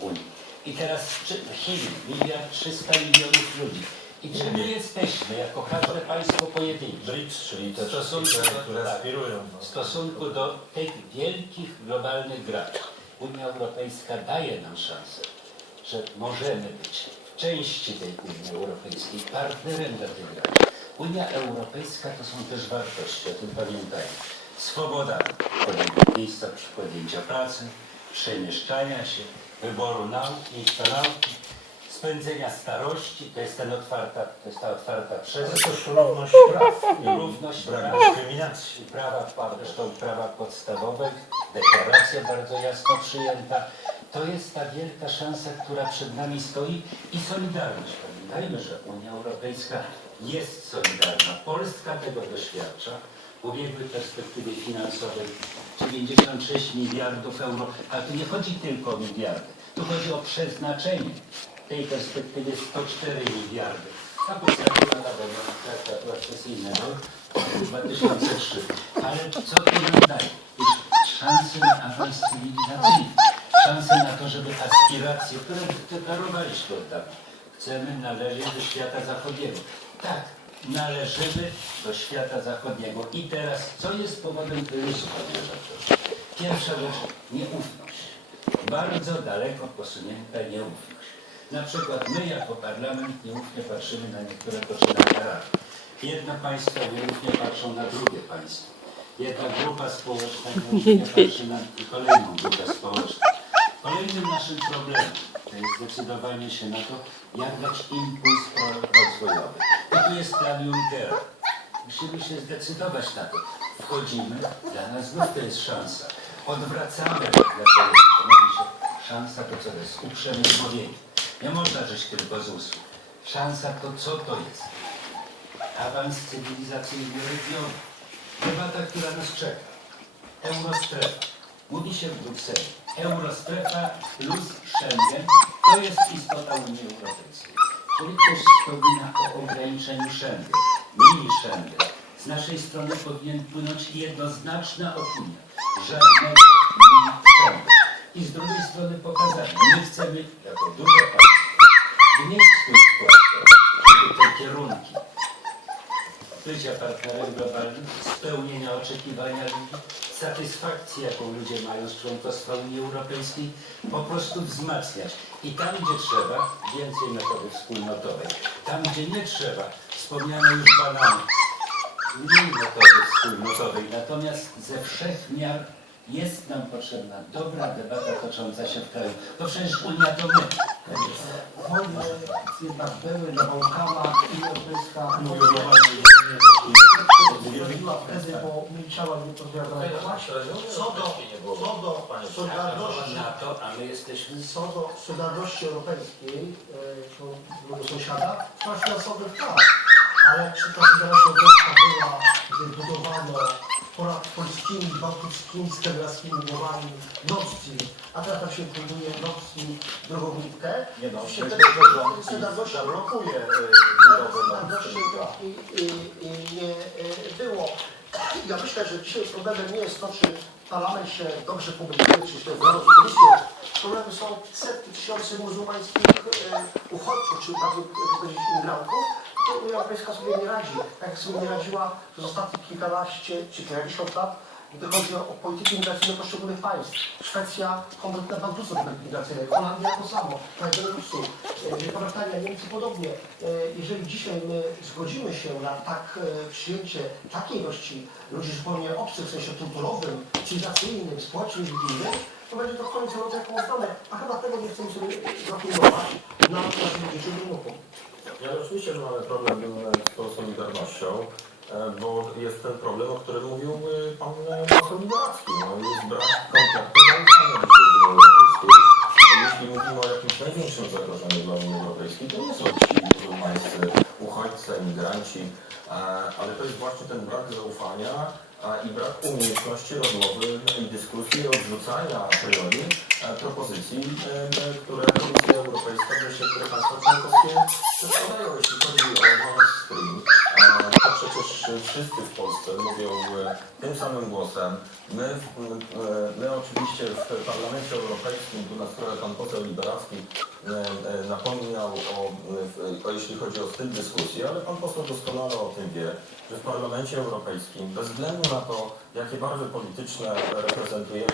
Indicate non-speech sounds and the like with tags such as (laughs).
Unii. I teraz czy- Chiny, miliard 300 milionów ludzi. I czy my jesteśmy, jako każde państwo pojedyncze, BRICS, czyli te w stosunku wszystkie, które tak, aspirują. w stosunku do tych wielkich globalnych graczy. Unia Europejska daje nam szansę, że możemy być w części tej Unii Europejskiej partnerem dla tych graczy. Unia Europejska to są też wartości, o tym pamiętajmy. Swoboda miejsca podjęcia pracy, przemieszczania się, wyboru nauki, nauki, spędzenia starości, to jest, ten otwarta, to jest ta otwarta przestrzeń. równość praw i Równość brak praw. dyskryminacji. Prawa, zresztą prawa podstawowe, deklaracja bardzo jasno przyjęta. To jest ta wielka szansa, która przed nami stoi i solidarność. Pamiętajmy, że Unia Europejska jest solidarna. Polska tego doświadcza. Ubiegłej perspektywie finansowej 96 miliardów euro, ale tu nie chodzi tylko o miliardy. Tu chodzi o przeznaczenie tej perspektywie 104 miliardy. Na podstawie nowego traktatu akcesyjnego 2003. Ale co to nam daje? Jest szansę na awans cywilizacyjny. Szansę na to, żeby aspiracje, które deklarowaliśmy od dawna, chcemy należeć do świata zachodniego. Tak, należymy do świata zachodniego. I teraz, co jest powodem kryzysu, panie redaktorze? Pierwsza rzecz, nieufność. Bardzo daleko posunięta nieufność. Na przykład my jako parlament nieufnie patrzymy na niektóre poczynania rad. Jedne państwa nieufnie patrzą na drugie państwo. Jedna grupa społeczna nieufnie (laughs) patrzy na kolejną grupę społeczną. Kolejnym naszym problemem to jest zdecydowanie się na to, jak dać impuls rozwojowy. I tu jest plan Junckera. Musimy się zdecydować na to. Wchodzimy, dla nas znów to jest szansa. Odwracamy dla się, szansa to co to jest? Uprzemysłowienie. Nie można żyć tylko z usług. Szansa to co to jest? Awans cywilizacyjny regionu. Debata, która nas czeka. Eurostrefa. Mówi się w Brukseli. Eurostrefa plus Schengen to jest istota Unii Europejskiej. Czyli ktoś wspomina o ograniczeniu Schengen, mini Schengen. Z naszej strony powinien płynąć jednoznaczna opinia. Żadnego mini Schengen. I z drugiej strony pokazać, my chcemy jako duże państwo wnieść swój wkład w te kierunki bycia partnerem globalnym, spełnienia oczekiwania ludzi, satysfakcji, jaką ludzie mają z członkostwa Unii Europejskiej, po prostu wzmacniać. I tam, gdzie trzeba, więcej metody wspólnotowej. Tam, gdzie nie trzeba, wspomniano już banany, mniej metody wspólnotowej. Natomiast ze wszech miar jest nam potrzebna dobra debata tocząca się w kraju. Bo przecież Unia to my. Jednak i nie pozwalała właśnie. Co do, co do solidarności, Na to, a my jesteśmy co do solidarności europejskiej, e, to mojego sąsiada, spraw finansowych tak. Ale czy ta solidarność europejska była, gdy budowano ponad polskimi, bałtyckimi, skandynawskimi głowami Nord Stream, a teraz tam się buduje Nord Stream drugą nitkę? nie no, myślę, tego solidarności zablokuje e, budowę Nord i, i, i nie było. Ja myślę, że dzisiaj problemem nie jest to, czy parlament się dobrze komunikuje, czy się zrozumieliście. Problemem są setki tysięcy muzułmańskich y, uchodźców, czy bardzo jak powiedzieć, imigrantów. To Unia Europejska sobie nie radzi, tak jak sobie nie radziła przez ostatnich kilkanaście czy kilkadziesiąt lat, gdy chodzi o, o politykę migracyjną poszczególnych państw. Szwecja kompletne bankructwo migracyjne, Holandia to samo, kraj Beneluxu, Wielka Brytania, Niemcy podobnie. E, Jeżeli dzisiaj my zgodzimy się na tak e, przyjęcie takiej ilości ludzi zupełnie obcych w sensie kulturowym, cywilizacyjnym, społecznym, religijnym, to będzie to w końcu rodzaj uznane, a chyba tego nie chcemy sobie zafundować na naszym życiu wnukom. Ja oczywiście, że mamy problem z tą solidarnością, e, bo jest ten problem, o którym mówił e, pan e, poseł Liberacki. No, jest brak kompletnego zaufania do Unii Europejskiej. A jeśli mówimy o jakimś największym zagrożeniu dla Unii Europejskiej, to nie są ci muzułmańscy uchodźcy, emigranci, e, ale to jest właśnie ten brak zaufania i brak umiejętności rozmowy i dyskusji, odrzucania a priori e, propozycji, e, które Komisja Europejska, wreszcie które państwa członkowskie przedkładają, jeśli chodzi o Nord Stream. E, To przecież wszyscy w Polsce mówią e, tym samym głosem. My, e, my oczywiście w Parlamencie Europejskim, tu nas trochę pan poseł Liberacki e, napomniał o, o, jeśli chodzi o styl dyskusji, ale pan poseł doskonale o tym wie, że w Parlamencie Europejskim, bez względu na to, jakie barwy polityczne reprezentujemy,